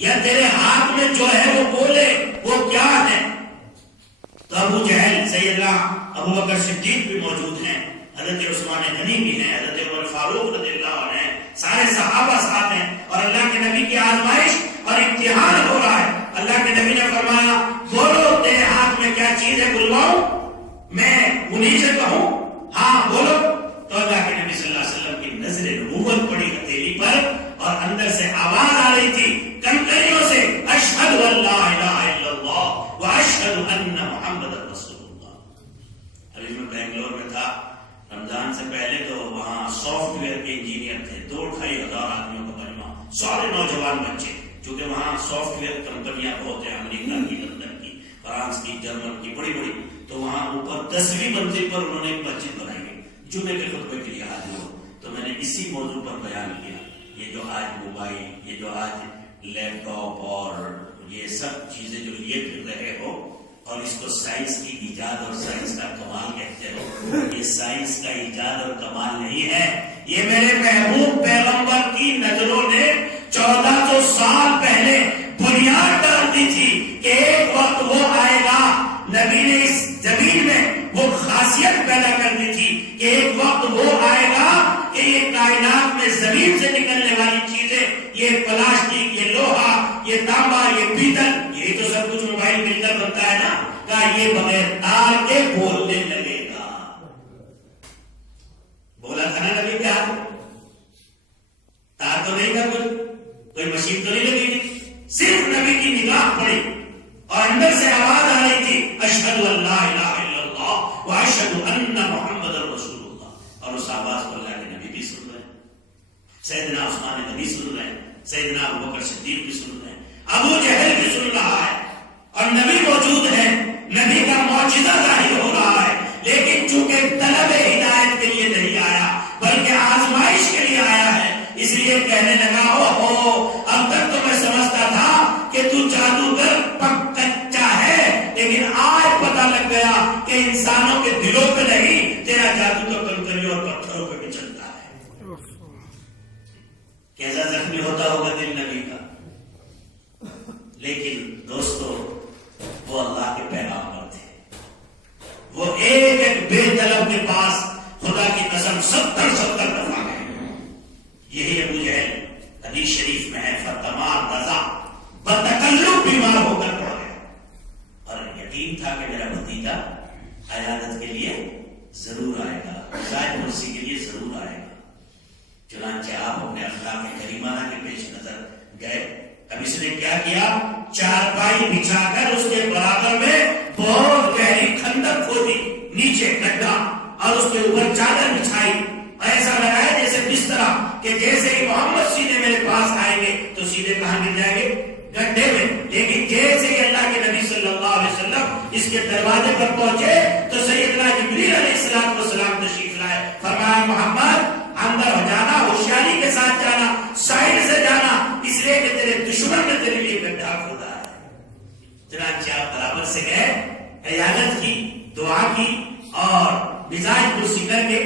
یا تیرے ہاتھ میں جو ہے وہ بولے وہ کیا ہے؟ تو ابو جہل سیدنا ابو بکر صدیق بھی موجود ہیں، حضرت عثمان غنی بھی ہیں، حضرت عمر فاروق رضی اللہ عنہ ہیں، سارے صحابہ ساتھ ہیں، اور اللہ کے نبی کی آزمائش اور امتحان ہو رہا ہے۔ اللہ کے نبی نے فرمایا بولو تیرے ہاتھ میں کیا چیز ہے بلواؤں، میں انہیں سے کہوں؟ ہاں بولو۔ تو اللہ کے نبی صلی اللہ علیہ وسلم کی نظر نبوت پڑی ہتھیلی پر، اور اندر سے آواز آ رہی تھی کنکریوں سے، اشہد ان لا الہ الا اللہ واشہد ان محمد رسول اللہ۔ ابھی میں بنگلور میں تھا رمضان سے پہلے، تو وہاں سافٹ ویئر کے انجینئر تھے، 2-2.5 ہزار آدمیوں کا مجمع، سارے نوجوان بچے، چونکہ وہاں سافٹ ویئر کمپنیاں بہت ہیں، امریکہ کی، لندن کی، فرانس کی، جرمن کی، بڑی بڑی، تو وہاں اوپر 10ویں منزل پر انہوں نے ایک مسجد بنائی ہے جمعے کے خطبے کے لیے حاضر ہو۔ تو میں نے اسی موضوع پر بیان کیا، یہ جو آج موبائل، یہ جو آج لیپ ٹاپ اور یہ سب چیزیں جو لیے پھر رہے ہو، اور اس کو سائنس کی ایجاد اور سائنس کا کمال کہتے ہو، یہ سائنس کا ایجاد اور کمال نہیں ہے، یہ میرے محبوب پیغمبر کی نظروں نے 1400 سال پہلے بنیاد ڈال دی تھی کہ ایک وقت وہ آئے گا۔ نبی نے اس زمین میں وہ خاصیت پیدا کر دی تھی کہ ایک وقت وہ آئے گا کہ یہ کائنات میں زمین سے نکلنے والی چیزیں، یہ پلاسٹک، یہ لوہا، یہ تانبا، یہ پیتل، یہی تو سب کچھ موبائل مل کر بنتا ہے نا، کہ یہ بغیر تار کے بولنے لگے گا۔ بولا تھا نا نبی کیا تار تو نہیں تھا، کوئی مشین تو نہیں لگی تھی، صرف نبی کی نگاہ پڑی اور اندر سے آواز آ رہی تھی اشہد ان لا الہ الا اللہ واشہد ان محمد رسول اللہ، اور اس آواز کو اللہ کے نبی بھی سن رہے ہیں، سیدنا عثمان غنی سن رہے ہیں، سیدنا ابو بکر صدیق بھی سن رہے ہیں، ابو جہل بھی سن رہا ہے، اور نبی موجود ہے، نبی کا معجزہ ظاہر ہو رہا ہے، لیکن چونکہ طلب ہدایت کے لیے نہیں آیا بلکہ آزمائش کے لیے آیا ہے، اس لیے کہنے لگا اوہو اب تک تو میں سمجھتا تھا کہ تو جادوگر کچا ہے، لیکن آج پتہ لگ گیا کہ انسانوں کے دلوں پہ نہیں، تیرا جادو تو کنکریوں اور پتھروں پہ بھی چلتا ہے۔ کیسا زخمی ہوتا ہوگا دل نبی کا، لیکن دوستو وہ اللہ کے پیغامبر تھے، وہ ایک ایک بے طلب کے پاس خدا کی قسم 70 دفعہ گئے۔ یہی ابو جہل حدیث شریف میں ہے، فتمار رضا بتکلف بیمار ہو کر پڑ گیا، اور یقین تھا کہ میرا بھتیجا عیادت کے لیے ضرور آئے گا، شاید کرسی کے لیے ضرور آئے گا۔ چنانچہ آپ اپنے اخلاق کریمانہ کے پیش نظر گئے۔ اب اس نے کیا کیا؟ چارپائی بچھا کر اس کے برابر میں بہت گہری خندق کھودی، نیچے گڈھا، اور اس کے اوپر چادر بچھائی، ایسا لگایا جیسے بستر، کہ جیسے ہی محمد سیدھے میرے پاس آئیں گے تو سیدھے کہاں گر جائیں گے؟ گڈھے میں، لیکن جیسے ہی اللہ کے نبی صلی اللہ علیہ وسلم اس کے دروازے پر پہنچے تو سیدنا جبریل علیہ السلام تشریف لائے، فرمایا محمد اندر ہو جانا، ہوشیاری کے ساتھ جانا، سائڈ سے جانا، اس لیے کہ تیرے دشمن نے تیرے لیے گڈھا کھودا ہے۔ چنانچہ آپ برابر سے گئے، عیادت کی، دعا کی، اور مزاج کرسی کر کے